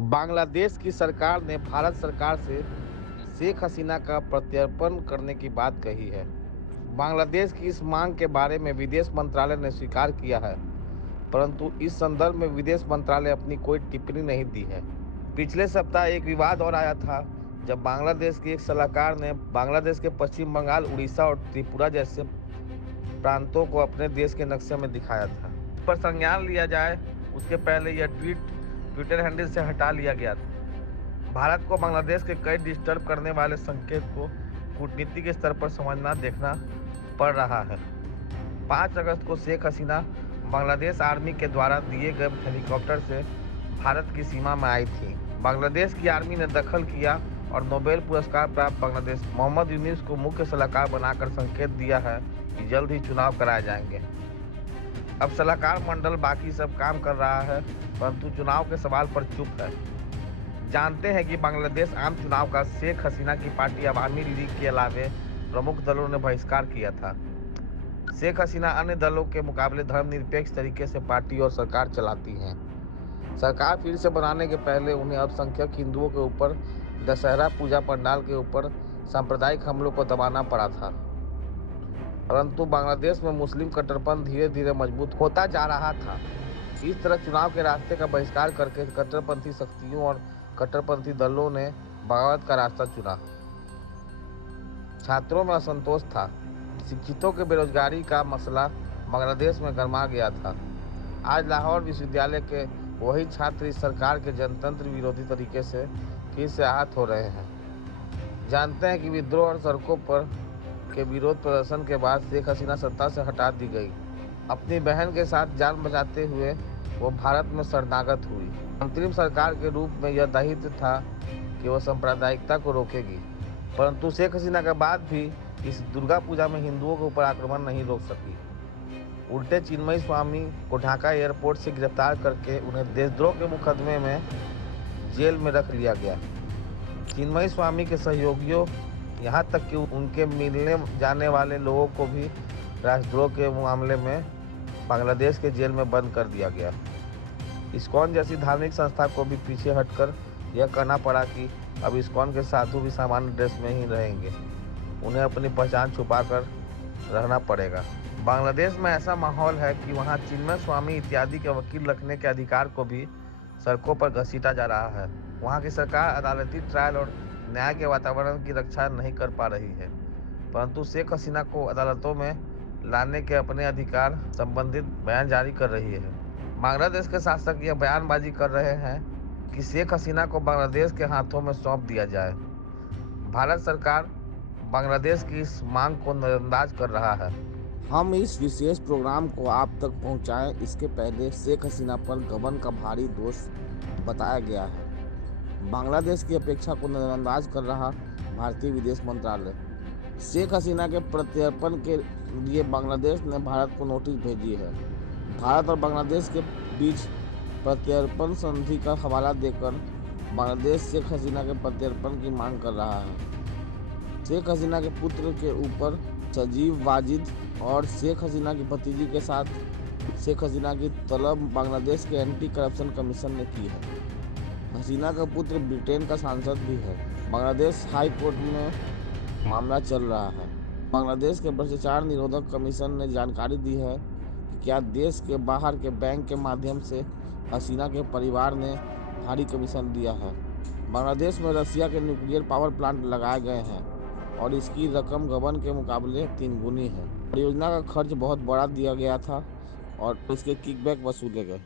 बांग्लादेश की सरकार ने भारत सरकार से शेख हसीना का प्रत्यर्पण करने की बात कही है। बांग्लादेश की इस मांग के बारे में विदेश मंत्रालय ने स्वीकार किया है, परंतु इस संदर्भ में विदेश मंत्रालय अपनी कोई टिप्पणी नहीं दी है। पिछले सप्ताह एक विवाद और आया था, जब बांग्लादेश के एक सलाहकार ने बांग्लादेश के पश्चिम बंगाल, उड़ीसा और त्रिपुरा जैसे प्रांतों को अपने देश के नक्शे में दिखाया था। पर संज्ञान लिया जाए, उसके पहले यह ट्विटर हैंडल से हटा लिया गया था। भारत को बांग्लादेश के कई डिस्टर्ब करने वाले संकेत को कूटनीतिक स्तर पर समझना देखना पड़ रहा है। 5 अगस्त को शेख हसीना बांग्लादेश आर्मी के द्वारा दिए गए हेलीकॉप्टर से भारत की सीमा में आई थी। बांग्लादेश की आर्मी ने दखल किया और नोबेल पुरस्कार प्राप्त बांग्लादेश मोहम्मद यूनुस को मुख्य सलाहकार बनाकर संकेत दिया है कि जल्द ही चुनाव कराए जाएंगे। अब सलाहकार मंडल बाकी सब काम कर रहा है, परंतु चुनाव के सवाल पर चुप है। जानते हैं कि बांग्लादेश आम चुनाव का शेख हसीना की पार्टी अवामी लीग के अलावे प्रमुख दलों ने बहिष्कार किया था। शेख हसीना अन्य दलों के मुकाबले धर्मनिरपेक्ष तरीके से पार्टी और सरकार चलाती हैं। सरकार फिर से बनाने के पहले उन्हें अल्पसंख्यक हिंदुओं के ऊपर दशहरा पूजा पंडाल के ऊपर सांप्रदायिक हमलों को दबाना पड़ा था। परंतु बांग्लादेश में मुस्लिम कट्टरपंथ धीरे धीरे मजबूत होता जा रहा था। इस तरह चुनाव के रास्ते का बहिष्कार करके कट्टरपंथी शक्तियों और कट्टरपंथी दलों ने बगावत का रास्ता चुना। छात्रों में असंतोष था। शिक्षितों के बेरोजगारी का मसला बांग्लादेश में गरमा गया था। आज लाहौर विश्वविद्यालय के वही छात्र इस सरकार के जनतंत्र विरोधी तरीके से फिर से आहत हो रहे हैं। जानते हैं कि विद्रोह और सड़कों पर के विरोध प्रदर्शन के बाद शेख हसीना सत्ता से हटा दी गई। अपनी बहन के साथ जान बचाते हुए वो भारत में शरणागत हुई। अंतरिम सरकार के रूप में यह दायित्व था कि वह सांप्रदायिकता को रोकेगी, परंतु शेख हसीना के बाद भी इस दुर्गा पूजा में हिंदुओं के ऊपर आक्रमण नहीं रोक सकी। उल्टे चिन्मयी स्वामी को ढाका एयरपोर्ट से गिरफ्तार करके उन्हें देशद्रोह के मुकदमे में जेल में रख लिया गया। चिन्मयी स्वामी के सहयोगियों, यहाँ तक कि उनके मिलने जाने वाले लोगों को भी राष्ट्रद्रोह के मामले में बांग्लादेश के जेल में बंद कर दिया गया। इस्कॉन जैसी धार्मिक संस्था को भी पीछे हटकर यह कहना पड़ा कि अब इस्कॉन के साधु भी सामान्य ड्रेस में ही रहेंगे, उन्हें अपनी पहचान छुपाकर रहना पड़ेगा। बांग्लादेश में ऐसा माहौल है कि वहाँ चिन्मय स्वामी इत्यादि के वकील रखने के अधिकार को भी सड़कों पर घसीटा जा रहा है। वहाँ की सरकार अदालती ट्रायल और न्याय के वातावरण की रक्षा नहीं कर पा रही है, परंतु शेख हसीना को अदालतों में लाने के अपने अधिकार संबंधित बयान जारी कर रही है। बांग्लादेश के शासक यह बयानबाजी कर रहे हैं कि शेख हसीना को बांग्लादेश के हाथों में सौंप दिया जाए। भारत सरकार बांग्लादेश की इस मांग को नजरअंदाज कर रहा है। हम इस विशेष प्रोग्राम को आप तक पहुंचाएं, इसके पहले शेख हसीना पर गबन का भारी दोष बताया गया है। बांग्लादेश की अपेक्षा को नजरअंदाज कर रहा भारतीय विदेश मंत्रालय। शेख हसीना के प्रत्यर्पण के लिए बांग्लादेश ने भारत को नोटिस भेजी है। भारत और बांग्लादेश के बीच प्रत्यर्पण संधि का हवाला देकर बांग्लादेश शेख हसीना के प्रत्यर्पण की मांग कर रहा है। शेख हसीना के पुत्र के ऊपर सजीव वाजिद और शेख हसीना की भतीजी के साथ शेख हसीना की तलब बांग्लादेश के एंटी करप्शन कमीशन ने की है। हसीना का पुत्र ब्रिटेन का सांसद भी है। बांग्लादेश हाई कोर्ट में मामला चल रहा है। बांग्लादेश के भ्रष्टाचार निरोधक कमीशन ने जानकारी दी है कि क्या देश के बाहर के बैंक के माध्यम से हसीना के परिवार ने भारी कमीशन दिया है। बांग्लादेश में रसिया के न्यूक्लियर पावर प्लांट लगाए गए हैं और इसकी रकम गबन के मुकाबले 3 गुनी है। परियोजना का खर्च बहुत बड़ा दिया गया था और इसके किकबैक वसूले गए।